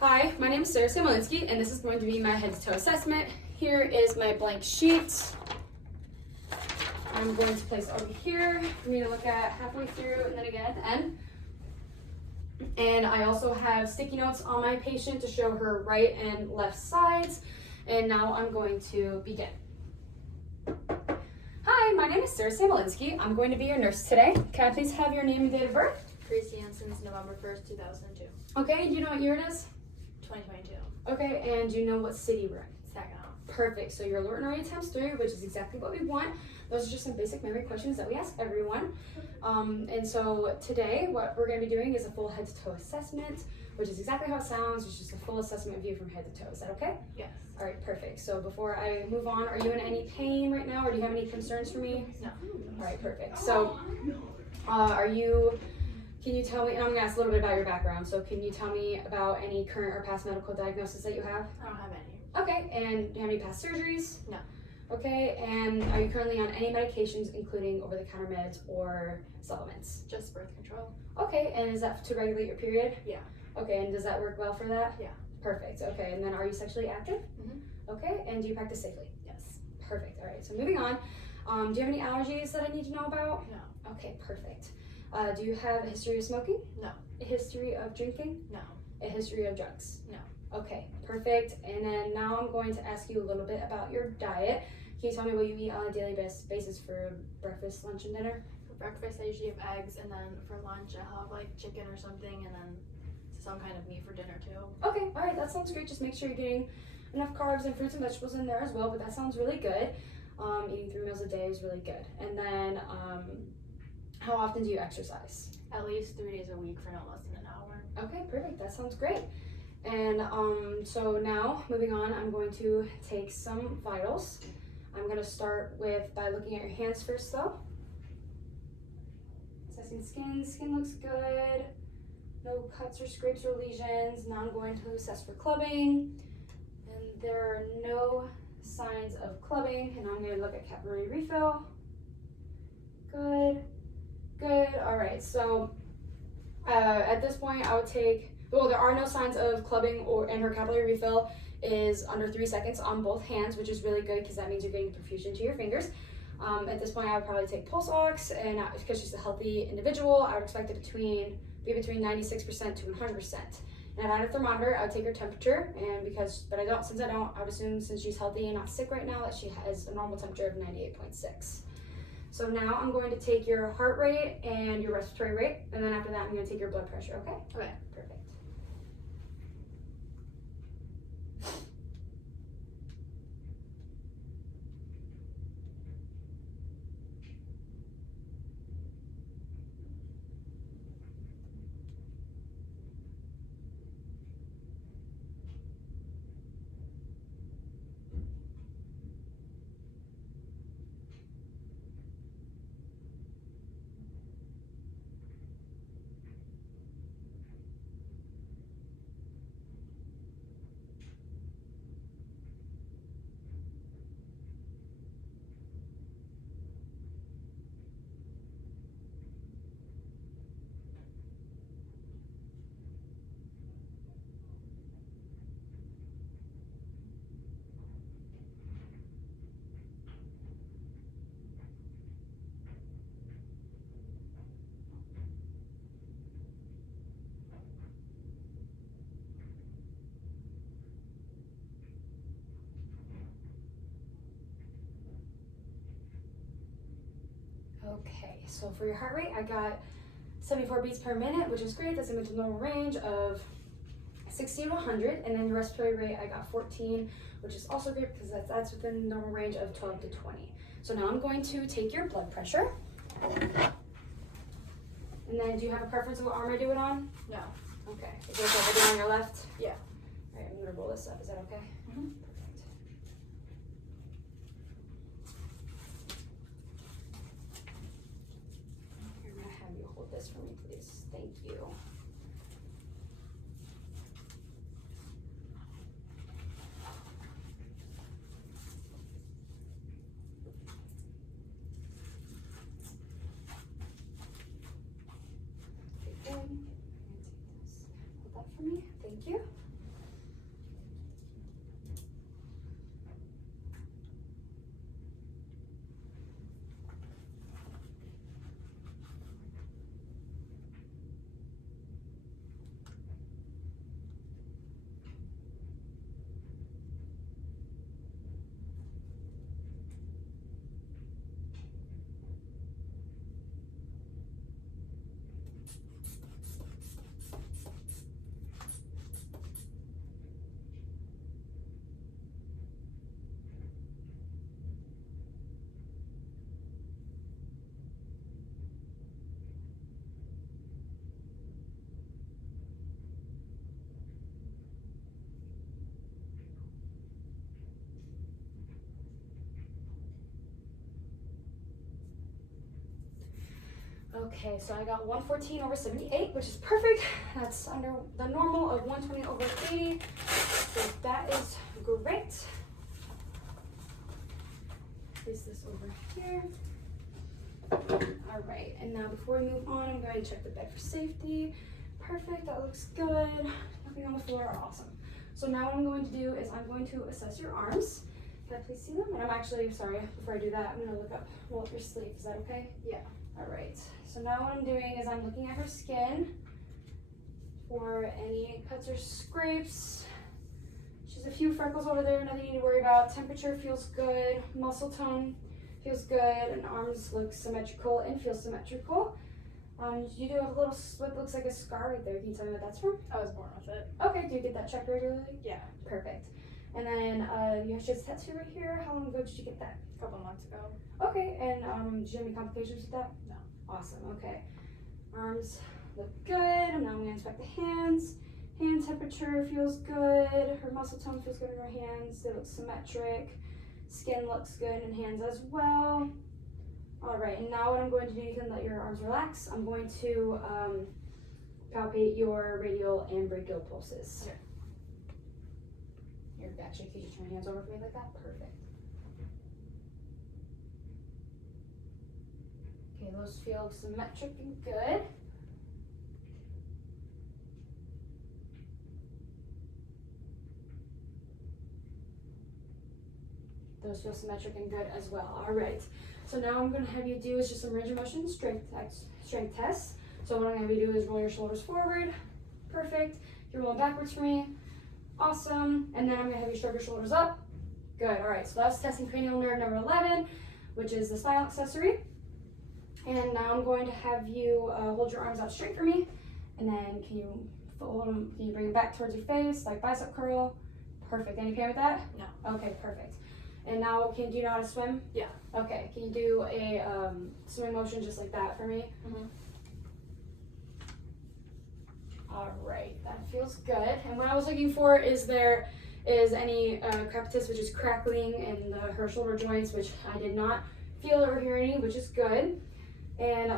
Hi, my name is Sarah Samolinsky, and this is going to be my head-to-toe assessment. Here is my blank sheet. I'm going to place over here for me to look at halfway through and then again at the end. And I also have sticky notes on my patient to show her right and left sides. And now I'm going to begin. Hi, my name is Sarah Samolinsky. I'm going to be your nurse today. Can I please have your name and date of birth? Grace Hansen's November 1st, 2002. Okay, and do you know what year it is? 2022. Okay, and do you know what city we're in? Saginaw. Perfect. So your alert and array times 3, which is exactly what we want. Those are just some basic memory questions that we ask everyone. And so today, what we're going to be doing is a full head-to-toe assessment, which is exactly how it sounds. It's just a full assessment view from head to toe. Is that okay? Yes. All right, perfect. So before I move on, are you in any pain right now, or do you have any concerns for me? No. All right, perfect. So, can you tell me, and I'm going to ask a little bit about your background, so can you tell me about any current or past medical diagnosis that you have? I don't have any. Okay, and do you have any past surgeries? No. Okay, and are you currently on any medications, including over-the-counter meds or supplements? Just birth control. Okay, and is that to regulate your period? Yeah. Okay, and does that work well for that? Yeah. Perfect, okay, and then are you sexually active? Mm-hmm. Okay, and do you practice safely? Yes. Perfect, all right, so moving on. Do you have any allergies that I need to know about? No. Okay, perfect. Do you have a history of smoking? No. A history of drinking? No. A history of drugs? No. Okay, perfect. And then now I'm going to ask you a little bit about your diet. Can you tell me what you eat on a daily basis for breakfast, lunch, and dinner? For breakfast, I usually have eggs, and then for lunch, I'll have like chicken or something, and then some kind of meat for dinner too. Okay, all right, that sounds great. Just make sure you're getting enough carbs and fruits and vegetables in there as well, but that sounds really good. Eating 3 meals a day is really good. And then, how often do you exercise? At least 3 days a week for no less than an hour. Okay, perfect. That sounds great. And so now, moving on, I'm going to take some vitals. I'm going to start by looking at your hands first, though. Assessing skin. Skin looks good. No cuts or scrapes or lesions. Now I'm going to assess for clubbing. And there are no signs of clubbing. And I'm going to look at capillary refill. Good. Good. All right. So at this point, I would take, well, there are no signs of clubbing, and her capillary refill is under 3 seconds on both hands, which is really good because that means you're getting perfusion to your fingers. At this point, I would probably take pulse ox, and because she's a healthy individual, I would expect it be between 96% to 100%. And if I had a thermometer, I would take her temperature, since I would assume since she's healthy and not sick right now that she has a normal temperature of 98.6. So now I'm going to take your heart rate and your respiratory rate, and then after that I'm going to take your blood pressure, okay? Okay. Perfect. Okay, so for your heart rate, I got 74 beats per minute, which is great. That's in the normal range of 60 to 100. And then your respiratory rate, I got 14, which is also great because that's within the normal range of 12 to 20. So now I'm going to take your blood pressure. And then do you have a preference of what arm I do it on? No. Okay. Is it okay if I do it on your left? Yeah. All right, I'm going to roll this up. Is that okay? Mm-hmm. Perfect. I'm going to have you hold this for me, please. Thank you. Okay, good. I'm going to take this. Hold that for me. Thank you. Okay, so I got 114/78, which is perfect. That's under the normal of 120/80. So that is great. Place this over here. All right, and now before we move on, I'm going to check the bed for safety. Perfect, that looks good. Nothing on the floor, awesome. So now what I'm going to do is I'm going to assess your arms. Can I please see them? And I'm actually, sorry, before I do that, I'm gonna roll up your sleeve. Is that okay? Yeah. All right, so now what I'm doing is I'm looking at her skin for any cuts or scrapes. She's a few freckles over there, nothing you need to worry about. Temperature feels good, muscle tone feels good, and arms look symmetrical and feel symmetrical. You do have a little what looks like a scar right there. Can you tell me what that's from? I was born with it. Okay, do you get that checked regularly? Yeah. Perfect. And then she has a tattoo right here. How long ago did you get that? A couple months ago. Okay, and did you have any complications with that? No. Awesome, okay. Arms look good. And now I'm gonna inspect the hands. Hand temperature feels good. Her muscle tone feels good in her hands. They look symmetric. Skin looks good in hands as well. All right, and now what I'm going to do, you can let your arms relax. I'm going to palpate your radial and brachial pulses. Okay. Here, actually, could you turn your hands over for me like that? Perfect. Okay, those feel symmetric and good. Those feel symmetric and good as well. All right. So now I'm going to have you do is just some range of motion strength tests. So what I'm going to have you do is roll your shoulders forward. Perfect. You're rolling backwards for me. Awesome. And then I'm going to have you shrug your shoulders up. Good. All right. So that's testing cranial nerve number 11, which is the spinal accessory. And now I'm going to have you hold your arms out straight for me. And then can you fold them? Can you bring them back towards your face, like bicep curl? Perfect. Any pain with that? No. Okay. Perfect. And now, do you know how to swim? Yeah. Okay, can you do a swimming motion just like that for me? Mm-hmm. All right, that feels good. And what I was looking for is there is any crepitus, which is crackling in her shoulder joints, which I did not feel or hear any, which is good. And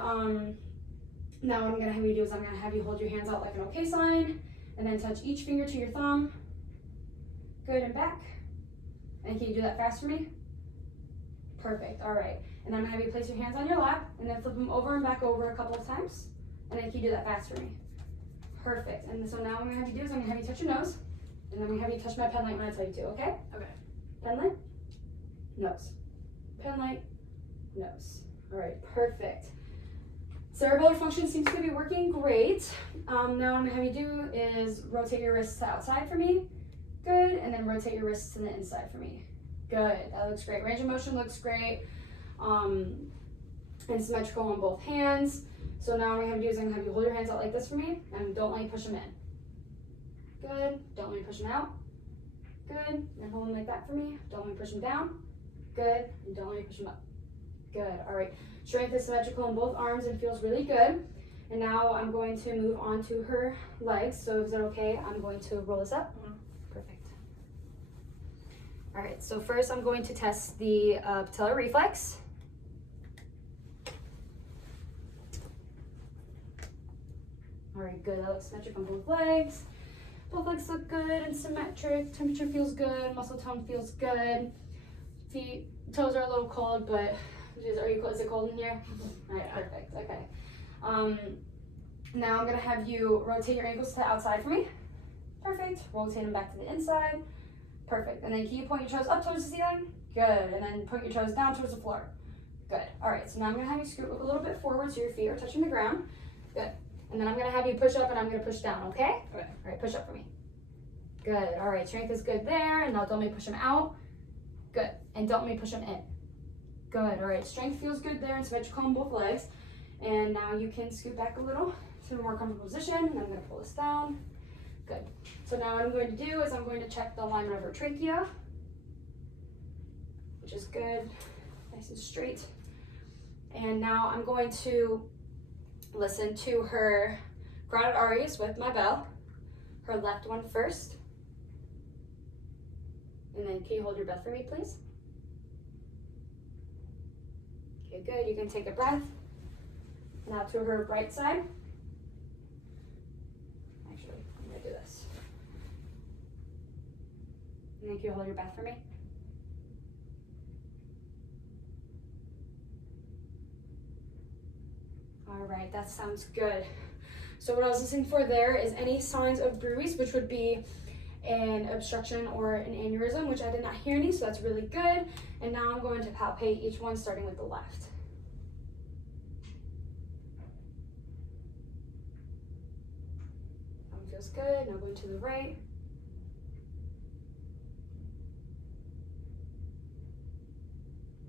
now what I'm gonna have you do is I'm gonna have you hold your hands out like an okay sign, and then touch each finger to your thumb. Good, and back. And can you do that fast for me? Perfect, all right. And I'm gonna have you place your hands on your lap and then flip them over and back over a couple of times. And then can you do that fast for me? Perfect, and so now what I'm gonna have you do is I'm gonna have you touch your nose, and then I'm gonna have you touch my pen light when I tell you to, okay? Okay. Pen light, nose. Pen light, nose. All right, perfect. Cerebellar function seems to be working great. Now what I'm gonna have you do is rotate your wrists to outside for me. Good, and then rotate your wrists to the inside for me. Good, that looks great. Range of motion looks great. And symmetrical on both hands. So now what I'm gonna have you do is I'm gonna have you hold your hands out like this for me, and don't let me push them in. Good, don't let me push them out. Good, and hold them like that for me. Don't let me push them down. Good, and don't let me push them up. Good, all right. Strength is symmetrical in both arms and feels really good. And now I'm going to move on to her legs. So is that okay? I'm going to roll this up. Mm-hmm. Perfect. All right, so first I'm going to test the patellar reflex. All right, good, that looks symmetric on both legs. Both legs look good and symmetric. Temperature feels good, muscle tone feels good. Feet, toes are a little cold, but is it cold in here? All right, perfect, okay. Now I'm gonna have you rotate your ankles to the outside for me. Perfect, rotate them back to the inside. Perfect, and then can you point your toes up towards the ceiling? Good, and then point your toes down towards the floor. Good, all right, so now I'm gonna have you scoot a little bit forward so your feet are touching the ground. Good, and then I'm gonna have you push up and I'm gonna push down, okay? Okay. All right, push up for me. Good, all right, strength is good there, and now don't let me push them out. Good, and don't let me push them in. Good, all right, strength feels good there and symmetrical on both legs. And now you can scoot back a little to a more comfortable position, and I'm gonna pull this down. Good. So now what I'm going to do is I'm going to check the alignment of her trachea, which is good, nice and straight. And now I'm going to listen to her carotid arteries with my bell. Her left one first. And then can you hold your breath for me, please? Okay, good, you can take a breath. Now to her right side. Actually, I'm gonna do this. And then can you hold your breath for me? All right, that sounds good. So what I was listening for there is any signs of bruise, which would be an obstruction or an aneurysm, which I did not hear any, so that's really good. And now I'm going to palpate each one, starting with the left. That one feels good. Now going to the right.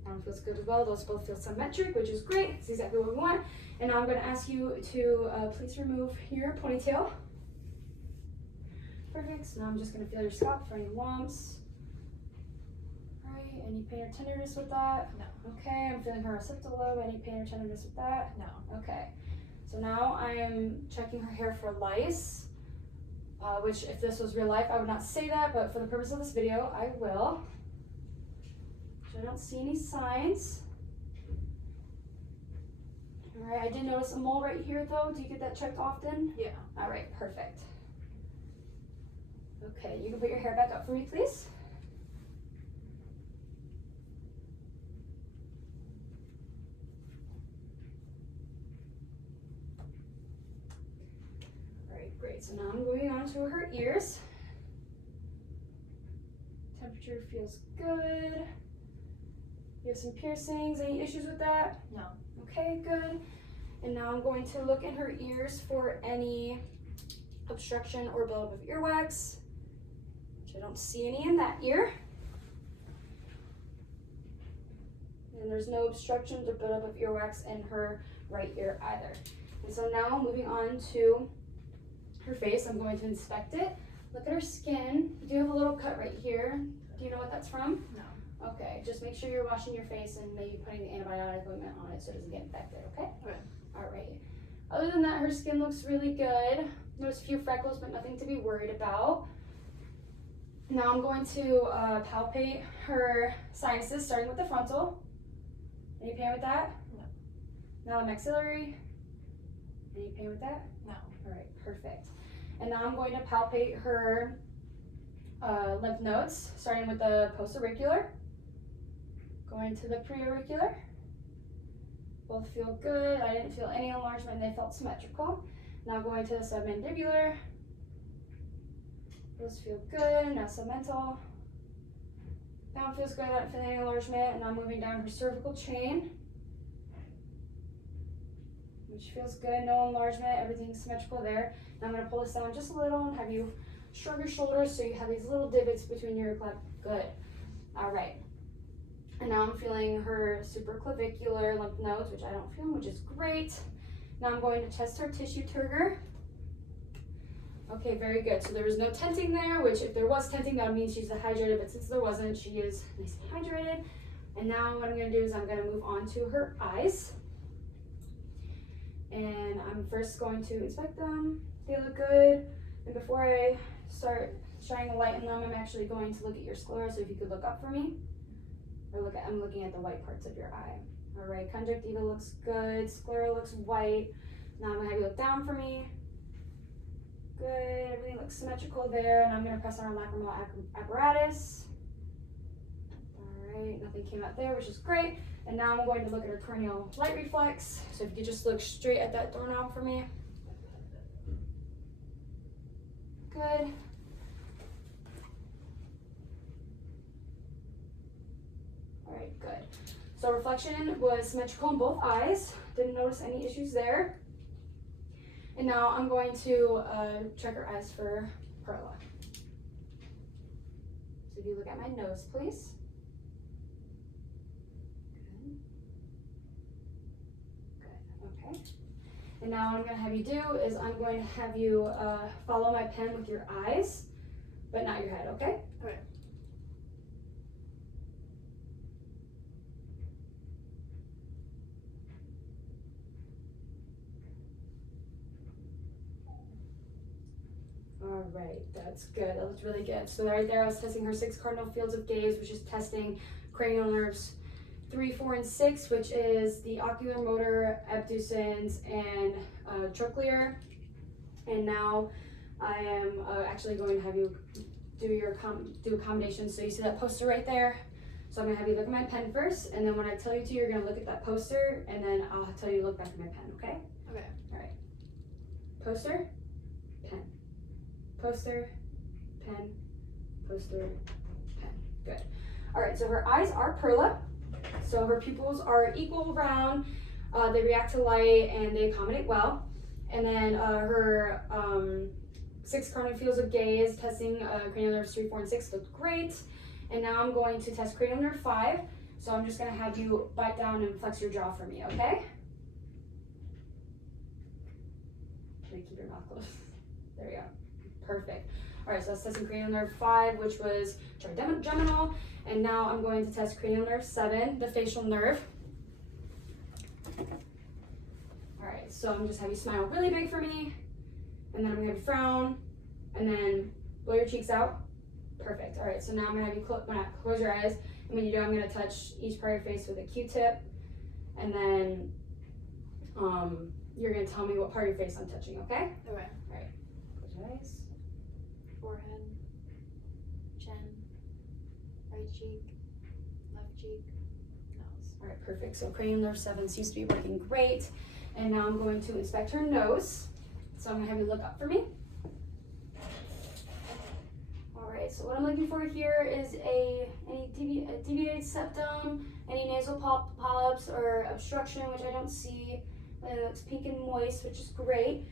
That one feels good as well. Those both feel symmetric, which is great. It's exactly what we want. And now I'm going to ask you to please remove your ponytail. Perfect. So now I'm just going to feel your scalp for any lumps. All right. Any pain or tenderness with that? No. Okay. I'm feeling her occipital lobe. Any pain or tenderness with that? No. Okay. So now I am checking her hair for lice, which if this was real life, I would not say that, but for the purpose of this video, I will. So I don't see any signs. All right, I did notice a mole right here though. Do you get that checked often? Yeah. All right, perfect. Okay, you can put your hair back up for me, please. All right, great. So now I'm going on to her ears. Temperature feels good. You have some piercings. Any issues with that? No. Okay, good. And now I'm going to look in her ears for any obstruction or buildup of earwax, which I don't see any in that ear. And there's no obstructions or buildup of earwax in her right ear either. And so now moving on to her face, I'm going to inspect it. Look at her skin. You do have a little cut right here. Do you know what that's from? No. Okay, just make sure you're washing your face and maybe putting the antibiotic ointment on it so it doesn't get infected, okay? Okay. All right. Other than that, her skin looks really good. There's a few freckles, but nothing to be worried about. Now I'm going to palpate her sinuses, starting with the frontal. Any pain with that? No. Now the maxillary. Any pain with that? No. All right, perfect. And now I'm going to palpate her lymph nodes, starting with the postauricular, going to the preauricular. Both feel good. I didn't feel any enlargement. They felt symmetrical. Now going to the submandibular. Those feel good. Now submental. Down feels good. I don't feel any enlargement. And now moving down her cervical chain, which feels good. No enlargement. Everything's symmetrical there. Now I'm going to pull this down just a little and have you shrug your shoulders so you have these little divots between your clap. Good. All right. And now I'm feeling her supraclavicular lymph nodes, which I don't feel, which is great. Now I'm going to test her tissue turgor. Okay, very good. So there was no tenting there, which if there was tenting, that would mean she's dehydrated, but since there wasn't, she is nice and hydrated. And now what I'm going to do is I'm going to move on to her eyes. And I'm first going to inspect them. They look good. And before I start shining the light in them, I'm actually going to look at your sclera, so if you could look up for me. Or I'm looking at the white parts of your eye. All right, conjunctiva looks good, sclera looks white. Now I'm gonna have you look down for me. Good, everything looks symmetrical there, and I'm gonna press on our lacrimal apparatus. All right, nothing came out there, which is great. And now I'm going to look at her corneal light reflex. So if you could just look straight at that doorknob for me. Good. All right, good. So reflection was symmetrical in both eyes. Didn't notice any issues there. And now I'm going to check her eyes for perla. So if you look at my nose, please. Good. Good, okay. And now what I'm gonna have you do is I'm going to have you follow my pen with your eyes, but not your head, okay? Okay. All right, that's good. That looks really good. So right there, I was testing her 6 cardinal fields of gaze, which is testing cranial nerves, 3, 4, and 6, which is the ocular motor, abducens, and trochlear. And now I am actually going to have you do accommodations. So you see that poster right there? So I'm gonna have you look at my pen first, and then when I tell you to, you're gonna look at that poster, and then I'll tell you to look back at my pen, okay? Okay. All right. Poster, pen. Poster, pen, poster, pen. Good. All right, so her eyes are perla. So her pupils are equal round. They react to light and they accommodate well. And then her 6 cranial fields of gaze, testing cranial nerves 3, 4, and 6 looked great. And now I'm going to test cranial nerve 5. So I'm just gonna have you bite down and flex your jaw for me, okay? Try to keep your mouth closed. There we go. Perfect. All right, so that's testing cranial nerve 5, which was trigeminal. And now I'm going to test cranial nerve 7, the facial nerve. All right, so I'm just have you smile really big for me. And then I'm gonna have you frown. And then blow your cheeks out. Perfect. All right, so now I'm gonna have you close your eyes. And when you do, I'm gonna touch each part of your face with a Q-tip. And then you're gonna tell me what part of your face I'm touching, okay? Okay. All right, close your eyes. Forehead, chin, right cheek, left cheek, nose. All right, perfect. So cranial nerve 7 seems to be working great. And now I'm going to inspect her nose. So I'm gonna have you look up for me. All right, so what I'm looking for here is a deviated septum, any nasal polyps or obstruction, which I don't see. It looks pink and moist, which is great.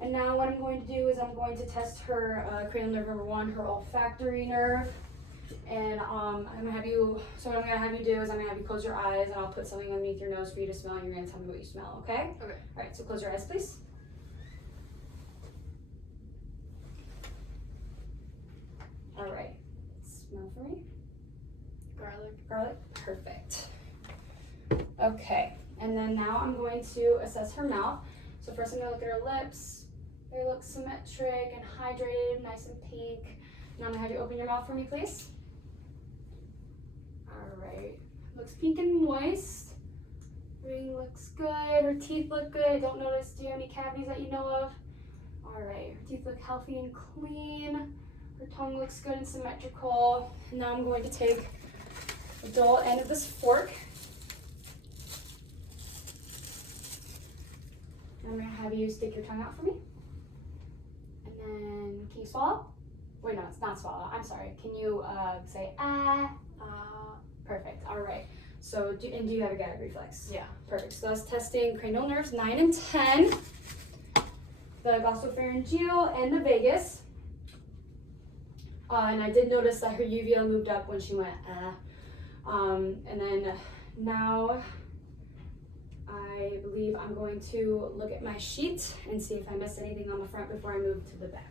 And now what I'm going to do is I'm going to test her cranial nerve number 1, her olfactory nerve. And I'm gonna have you, so what I'm gonna have you do is I'm gonna have you close your eyes and I'll put something underneath your nose for you to smell and you're gonna tell me what you smell, okay? Okay. All right, so close your eyes, please. All right, smell for me. Garlic. Garlic, perfect. Okay, and then now I'm going to assess her mouth. So first I'm gonna look at her lips. They look symmetric and hydrated, nice and pink. Now I'm gonna have you open your mouth for me, please. All right, looks pink and moist. Everything looks good. Her teeth look good. I don't notice, do you have any cavities that you know of? All right, her teeth look healthy and clean. Her tongue looks good and symmetrical. And now I'm going to take the dull end of this fork. I'm gonna have you stick your tongue out for me. And then, can you swallow? Wait, no, it's not swallow. I'm sorry. Can you say ah? Perfect. All right. So, do you have a gag reflex? Yeah. Perfect. So that's testing cranial nerves 9 and 10, the glossopharyngeal and the vagus. And I did notice that her uvula moved up when she went and then now I believe I'm going to look at my sheet and see if I missed anything on the front before I move to the back.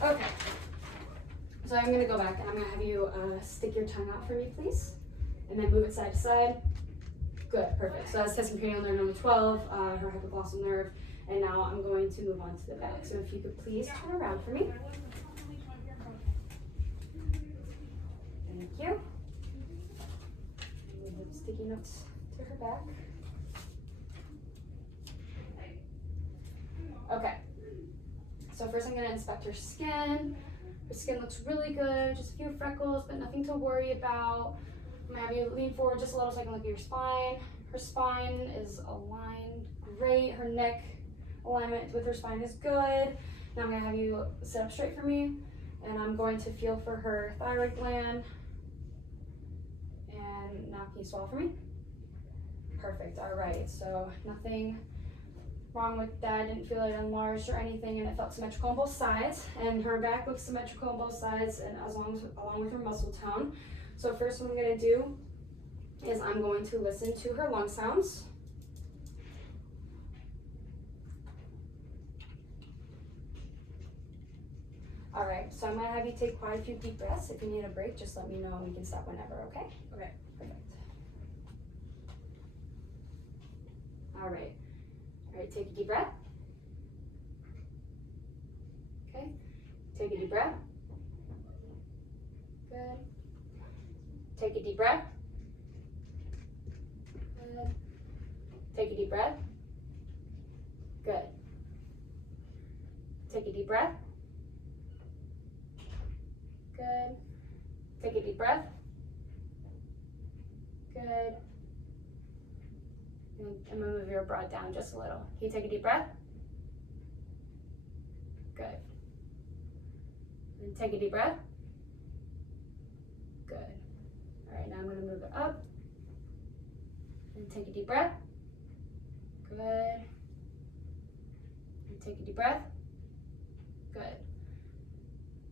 Okay, so I'm gonna go back and I'm gonna have you stick your tongue out for me, please, and then move it side to side. Good, perfect. So that's testing cranial nerve number 12, her hypoglossal nerve, and now I'm going to move on to the back. So if you could please turn around for me. Thank you. Move the sticky notes to her back. Okay. So first I'm gonna inspect her skin. Her skin looks really good, just a few freckles, but nothing to worry about. I'm gonna have you lean forward just a little so I can look at your spine. Her spine is aligned great. Her neck alignment with her spine is good. Now I'm gonna have you sit up straight for me, and I'm going to feel for her thyroid gland. And now can you swallow for me? Perfect, all right, so nothing wrong with that. I didn't feel it enlarged or anything, and it felt symmetrical on both sides. And her back looks symmetrical on both sides, and along with her muscle tone. So first, what I'm going to do is I'm going to listen to her lung sounds. All right, so I'm gonna have you take quite a few deep breaths. If you need a break, just let me know and we can stop whenever, okay? Okay. Perfect. All right, take a deep breath. Okay, take a deep breath. Good. Take a deep breath. Good. Take a deep breath. Good. Take a deep breath. Good. Take a deep breath. Good. And I'm gonna move your broad down just a little. Can you take a deep breath? Good. And take a deep breath. Good. All right, now I'm gonna move it up. And take a deep breath. Good. And take a deep breath. Good.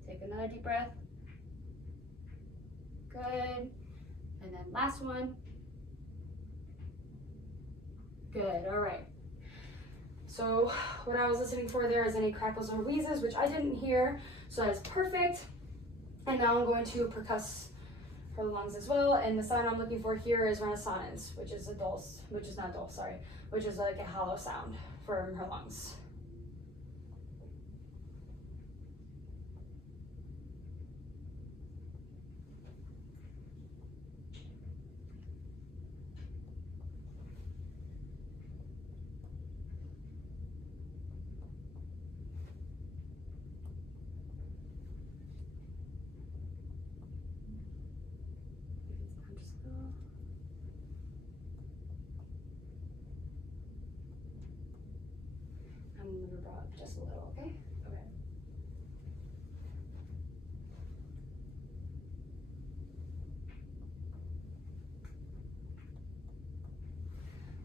Take another deep breath. Good. And then last one. Good, all right. So what I was listening for there is any crackles or wheezes, which I didn't hear, so that is perfect. And now I'm going to percuss her lungs as well, and the sound I'm looking for here is resonance, which is which is like a hollow sound from her lungs. I'm gonna move her broad just a little, okay? Okay.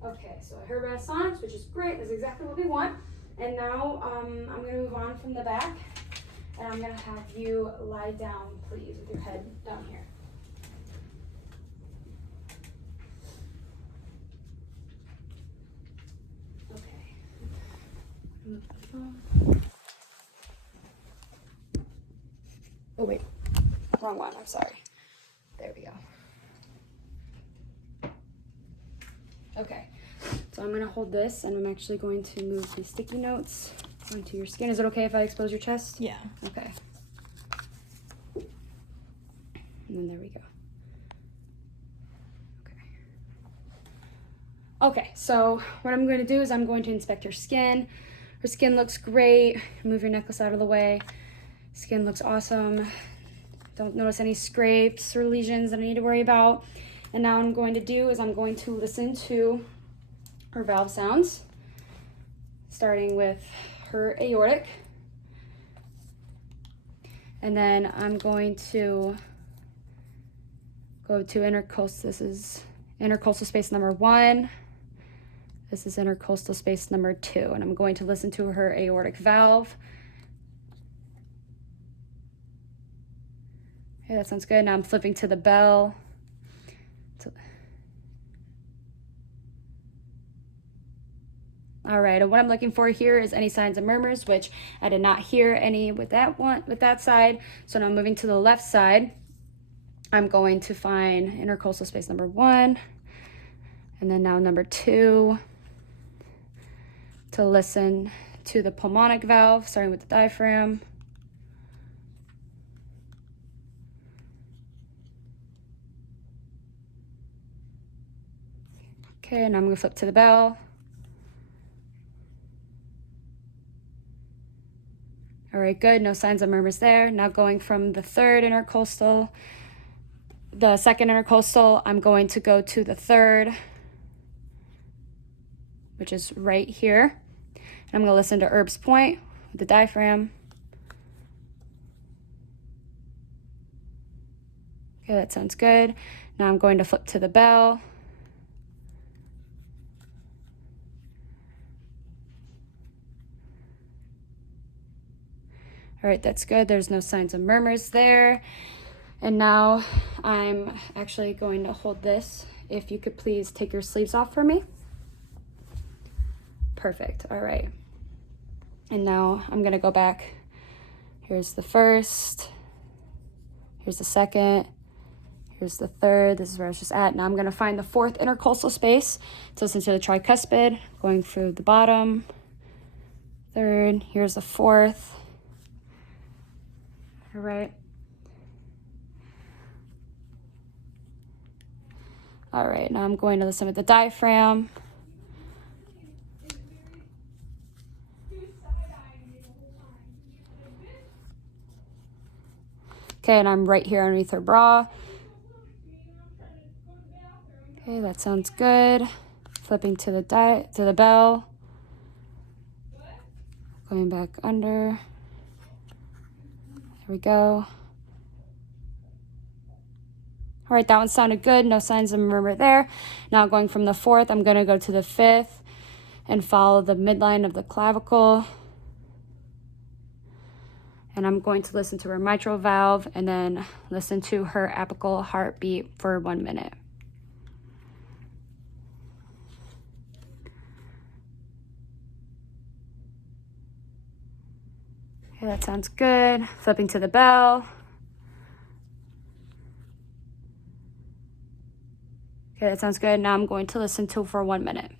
Okay, so I heard renaissance, which is great. That's exactly what we want. And now I'm gonna move on from the back, and I'm gonna have you lie down, please, with your head down here. Okay. Move the phone. Oh wait, wrong one. I'm sorry. There we go. Okay, so I'm gonna hold this, and I'm actually going to move the sticky notes onto your skin. Is it okay if I expose your chest? Yeah. Okay. And then there we go. Okay, so what I'm going to do is I'm going to inspect your skin. Her skin looks great. Move your necklace out of the way. Skin looks awesome. Don't notice any scrapes or lesions that I need to worry about. And now what I'm going to do is I'm going to listen to her valve sounds, starting with her aortic. And then I'm going to go to intercostal. This is intercostal space number 1. This is intercostal space number 2, and I'm going to listen to her aortic valve. Okay, that sounds good. Now I'm flipping to the bell. All right, and what I'm looking for here is any signs of murmurs, which I did not hear any with that side. So now I'm moving to the left side. I'm going to find intercostal space number 1, and then now number 2. To listen to the pulmonic valve, starting with the diaphragm. Okay, and I'm gonna flip to the bell. All right, good, no signs of murmurs there. Now going from the second intercostal, I'm going to go to the third, which is right here. I'm gonna listen to Erb's point with the diaphragm. Okay, that sounds good. Now I'm going to flip to the bell. All right, that's good. There's no signs of murmurs there. And now I'm actually going to hold this. If you could please take your sleeves off for me. Perfect, all right. And now I'm gonna go back. Here's the first. Here's the second. Here's the third. This is where I was just at. Now I'm going to find the fourth intercostal space to listen to the tricuspid, going through the bottom. Third. Here's the fourth. All right. All right, now I'm going to listen with the diaphragm. Okay, and I'm right here underneath her bra. Okay, that sounds good. Flipping to the bell. Going back under. There we go. All right, that one sounded good. No signs of murmur there. Now going from the fourth, I'm going to go to the fifth and follow the midline of the clavicle. And I'm going to listen to her mitral valve and then listen to her apical heartbeat for 1 minute. Okay, that sounds good. Flipping to the bell. Okay, that sounds good. Now I'm going to listen to for 1 minute.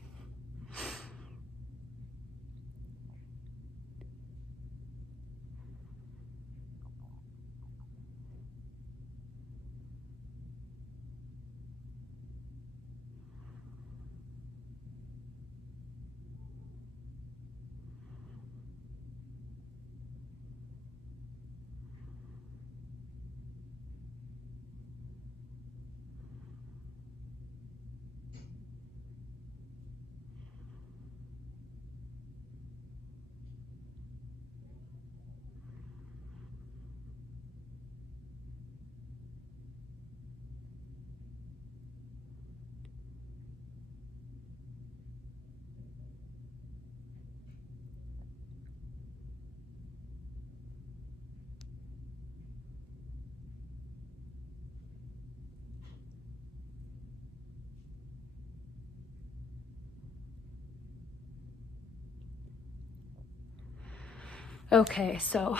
Okay, so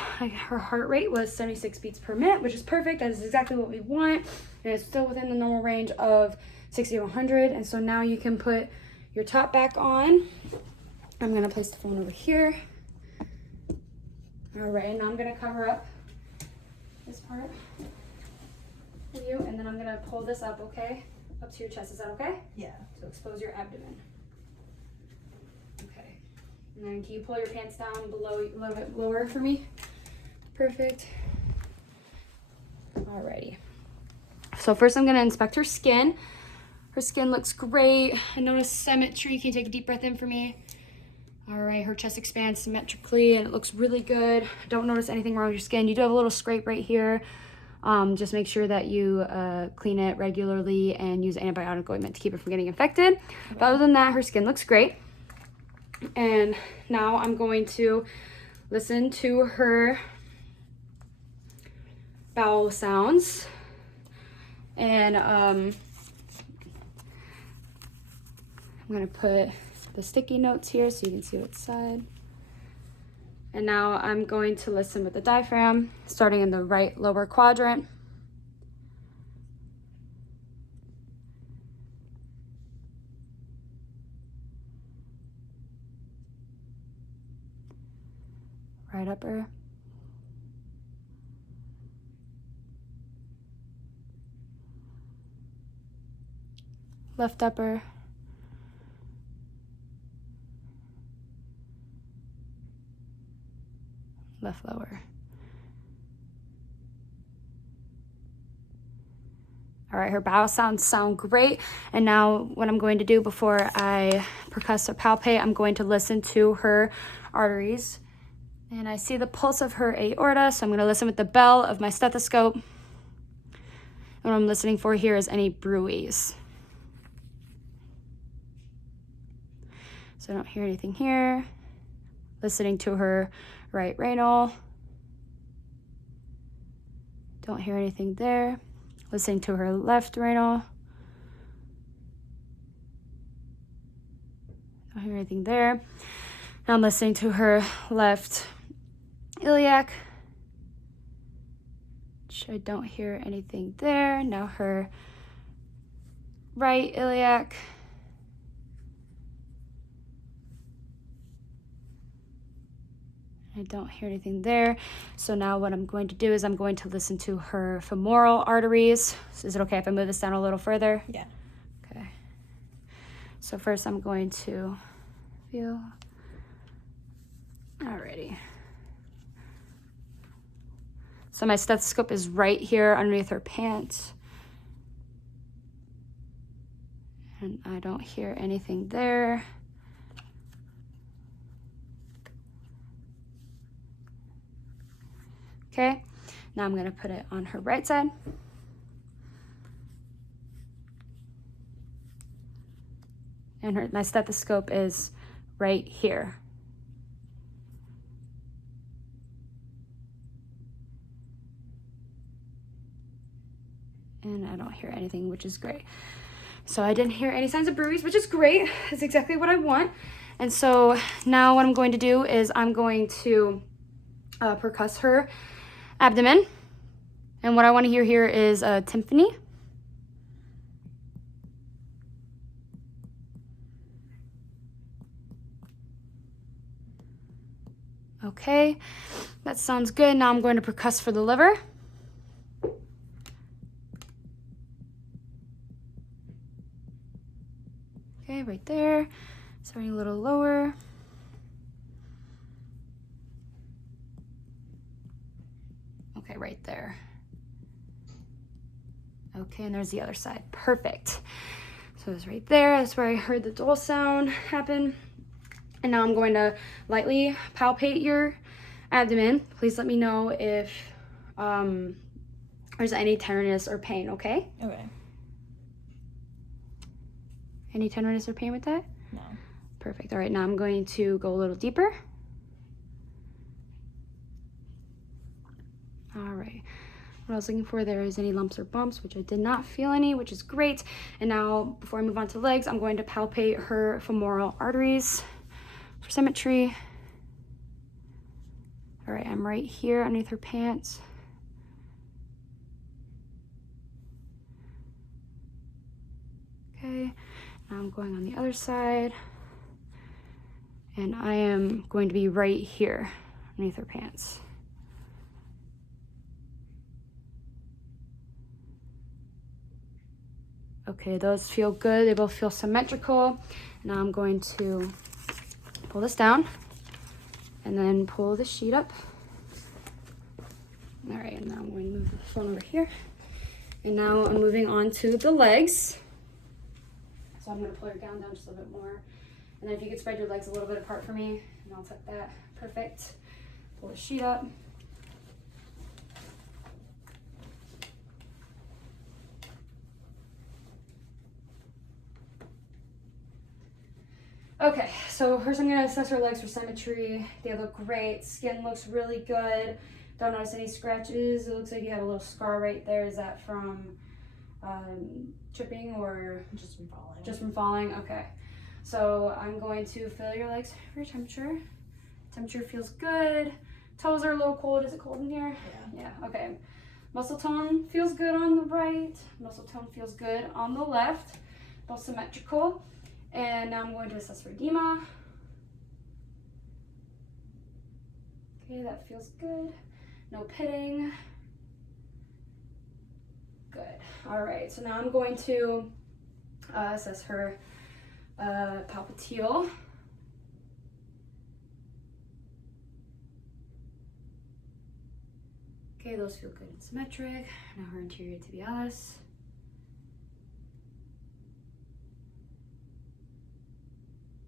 her heart rate was 76 beats per minute, which is perfect. That is exactly what we want. And it's still within the normal range of 60 to 100. And so now you can put your top back on. I'm gonna place the phone over here. All right, and now I'm gonna cover up this part for you. And then I'm gonna pull this up, okay? Up to your chest, is that okay? Yeah. So expose your abdomen. Okay. And then can you pull your pants down below, a little bit lower for me? Perfect. Alrighty. So first I'm gonna inspect her skin. Her skin looks great. I notice symmetry. Can you take a deep breath in for me? All right, her chest expands symmetrically and it looks really good. Don't notice anything wrong with your skin. You do have a little scrape right here. Just make sure that you clean it regularly and use antibiotic ointment to keep it from getting infected. But other than that, her skin looks great. And now I'm going to listen to her bowel sounds. And I'm gonna put the sticky notes here so you can see what side. And now I'm going to listen with the diaphragm, starting in the right lower quadrant. Right upper. Left upper. Left lower. All right, her bowel sounds sound great. And now what I'm going to do before I percuss or palpate, I'm going to listen to her arteries. And I see the pulse of her aorta, so I'm gonna listen with the bell of my stethoscope. And what I'm listening for here is any bruits. So I don't hear anything here. Listening to her right renal. Don't hear anything there. Listening to her left renal. Don't hear anything there. Now I'm listening to her left iliac. which I don't hear anything there. Now her right iliac. I don't hear anything there. So now what I'm going to do is I'm going to listen to her femoral arteries. So is it okay if I move this down a little further? Yeah. Okay. So first I'm going to feel. Alrighty. So my stethoscope is right here underneath her pants. And I don't hear anything there. Okay, now I'm gonna put it on her right side. And my stethoscope is right here. And I don't hear anything, which is great. So I didn't hear any signs of bruise, which is great. That's exactly what I want. And so now what I'm going to do is I'm going to percuss her abdomen. And what I want to hear here is a tympani. Okay, that sounds good. Now I'm going to percuss for the liver. Okay, right there. Starting a little lower. Okay, right there. Okay, and there's the other side. Perfect. So it's right there. That's where I heard the dull sound happen. And now I'm going to lightly palpate your abdomen. Please let me know if there's any tenderness or pain, okay? Okay. Any tenderness or pain with that? No. Perfect. All right, now I'm going to go a little deeper. All right. What I was looking for there is any lumps or bumps, which I did not feel any, which is great. And now, before I move on to legs, I'm going to palpate her femoral arteries for symmetry. All right, I'm right here underneath her pants. Okay, now I'm going on the other side. And I am going to be right here underneath her pants. Okay, those feel good. They both feel symmetrical. Now I'm going to pull this down and then pull the sheet up. All right, and now I'm going to move the phone over here. And now I'm moving on to the legs. So I'm going to pull your gown down just a little bit more. And then if you could spread your legs a little bit apart for me, and I'll tuck that. Perfect. Pull the sheet up. Okay, so first I'm gonna assess her legs for symmetry. They look great. Skin looks really good. Don't notice any scratches. It looks like you have a little scar right there. Is that from tripping or Just from falling. just from falling? Okay. So I'm going to feel your legs for your temperature. Temperature feels good. Toes are a little cold. Is it cold in here? Yeah. Yeah, okay. Muscle tone feels good on the right. Muscle tone feels good on the left. Both symmetrical. And now I'm going to assess for edema. Okay, that feels good. No pitting. Good. All right, so now I'm going to assess her palpatile. Okay, those feel good and symmetric. Now her anterior tibialis.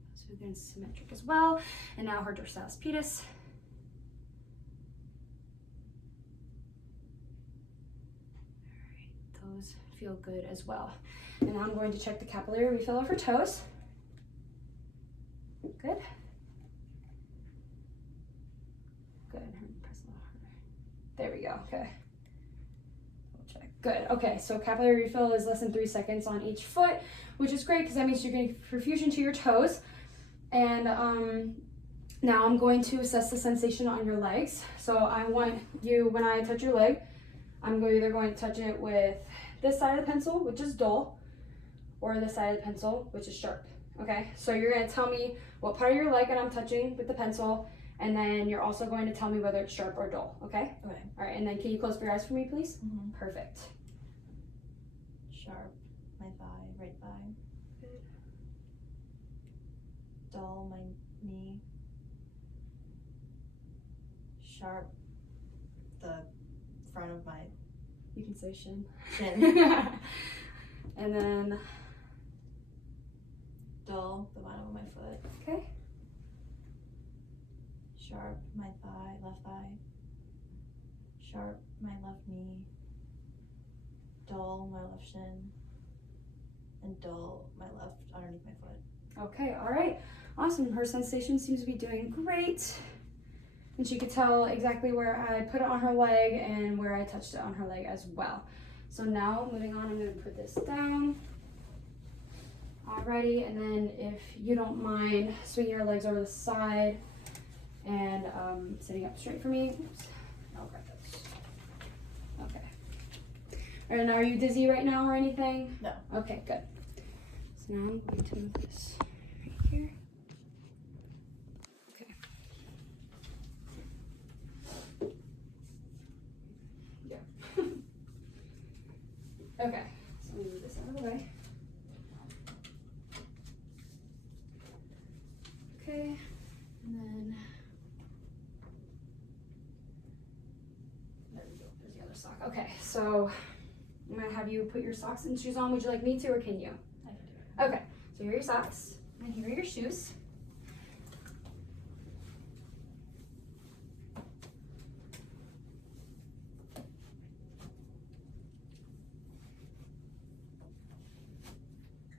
Those feel good and symmetric as well. And now her dorsalis pedis. Those feel good as well. And now I'm going to check the capillary refill of her toes. Good. Good. There we go. Okay. We'll check. Good. Okay. So capillary refill is less than 3 seconds on each foot, which is great because that means you're getting perfusion to your toes. And now I'm going to assess the sensation on your legs. So I want you, when I touch your leg, I'm either going to touch it with this side of the pencil, which is dull, or this side of the pencil, which is sharp. Okay, so you're going to tell me what part of your leg that I'm touching with the pencil, and then you're also going to tell me whether it's sharp or dull. Okay? Okay. All right, and then can you close your eyes for me, please? Mm-hmm. Perfect. Sharp, my thigh, right thigh. Good. Dull, my knee. Sharp, the front of my You can say shin. chin. And then, Dull, the bottom of my foot. okay. Sharp, my thigh, left thigh. Sharp, my left knee. Dull, my left shin. And dull, my left underneath my foot. Okay, all right. Awesome. Her sensation seems to be doing great. And she could tell exactly where I put it on her leg and where I touched it on her leg as well. So now, moving on, I'm going to put this down. Alrighty, and then if you don't mind swinging your legs over the side and sitting up straight for me. Oops. I'll grab those. Okay. And are you dizzy right now or anything? No. Okay, good. So now I'm going to move this right here. Okay. Yeah. Okay, so I'm gonna move this out of the way. Okay, and then there we go. There's the other sock. Okay, so I'm gonna have you put your socks and shoes on. Would you like me to, or can you? I can do it. Okay, so here are your socks, and here are your shoes.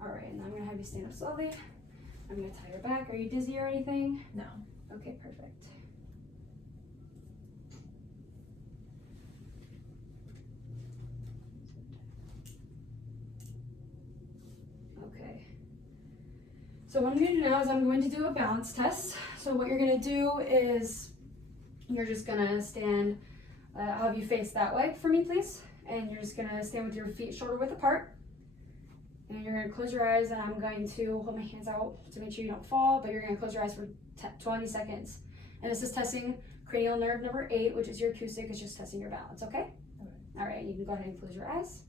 All right, and I'm gonna have you stand up slowly. I'm gonna tie your back. Are you dizzy or anything? No. Okay, perfect. Okay. So what I'm going to do now is I'm going to do a balance test. So what you're going to do is you're just going to stand, I'll have you face that way for me, please. And you're just going to stand with your feet shoulder width apart. And you're going to close your eyes, and I'm going to hold my hands out to make sure you don't fall, but you're going to close your eyes for 20 seconds. And this is testing cranial nerve number 8, which is your acoustic. It's just testing your balance, okay? Okay. All right, you can go ahead and close your eyes.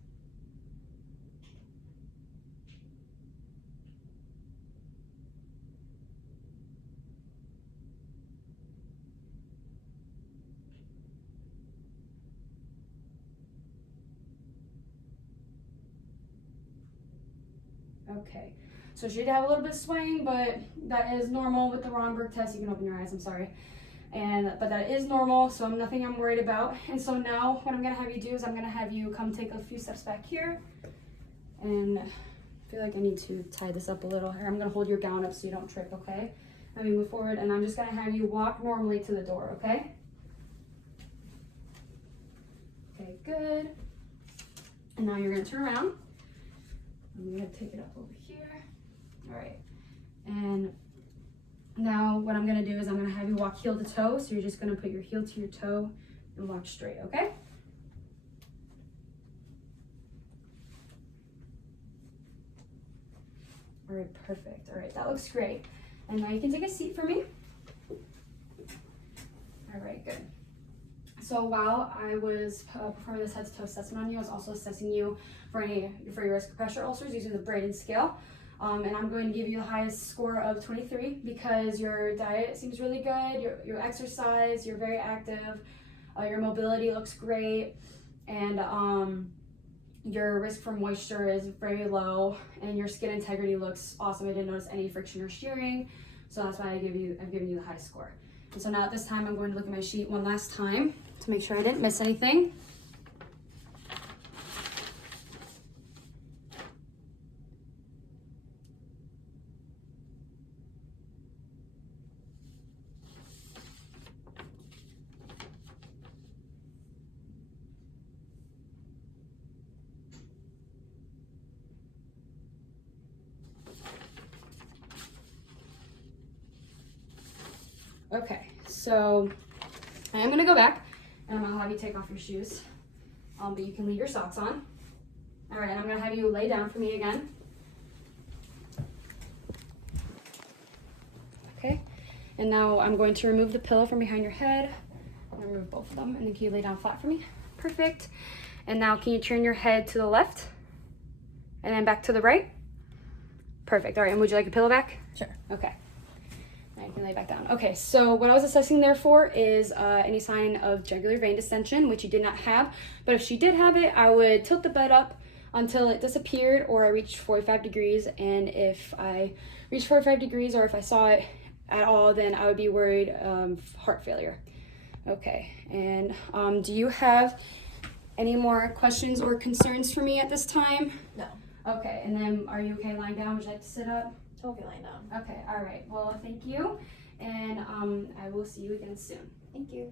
Okay, so she did have a little bit of swaying, but that is normal with the Romberg test. You can open your eyes, I'm sorry. But that is normal, so nothing I'm worried about. And so now what I'm gonna have you do is I'm gonna have you come take a few steps back here. And I feel like I need to tie this up a little here. I'm gonna hold your gown up so you don't trip, okay? Let me move forward, and I'm just gonna have you walk normally to the door, okay? Okay, good. And now you're gonna turn around. I'm gonna take it up over here. All right. And now what I'm gonna do is I'm gonna have you walk heel to toe. So you're just gonna put your heel to your toe and walk straight, okay? All right, perfect. All right, that looks great. And now you can take a seat for me. All right, good. So while I was performing this head to toe assessment on you, I was also assessing you for your risk of pressure ulcers using the Braden scale. And I'm going to give you the highest score of 23 because your diet seems really good, your exercise, you're very active, your mobility looks great, and your risk for moisture is very low, and your skin integrity looks awesome. I didn't notice any friction or shearing, so that's why I've given you the high score. And so now at this time, I'm going to look at my sheet one last time to make sure I didn't miss anything. Okay, so I am gonna go back and I'll have you take off your shoes. but you can leave your socks on. All right, and I'm gonna have you lay down for me again. Okay, and now I'm going to remove the pillow from behind your head. I'm gonna remove both of them, and then can you lay down flat for me? Perfect. And now can you turn your head to the left? And then back to the right? Perfect. All right, and would you like a pillow back? Sure. Okay. Now you can lay back down. Okay, so what I was assessing there for is any sign of jugular vein distension, which you did not have. But if she did have it, I would tilt the bed up until it disappeared or I reached 45 degrees. And if I reached 45 degrees or if I saw it at all, then I would be worried heart failure. Okay, and do you have any more questions or concerns for me at this time? No. Okay, and then are you okay lying down? Would you like to sit up? Okay, lying down. Okay, all right. Well, thank you, and I will see you again soon. Thank you.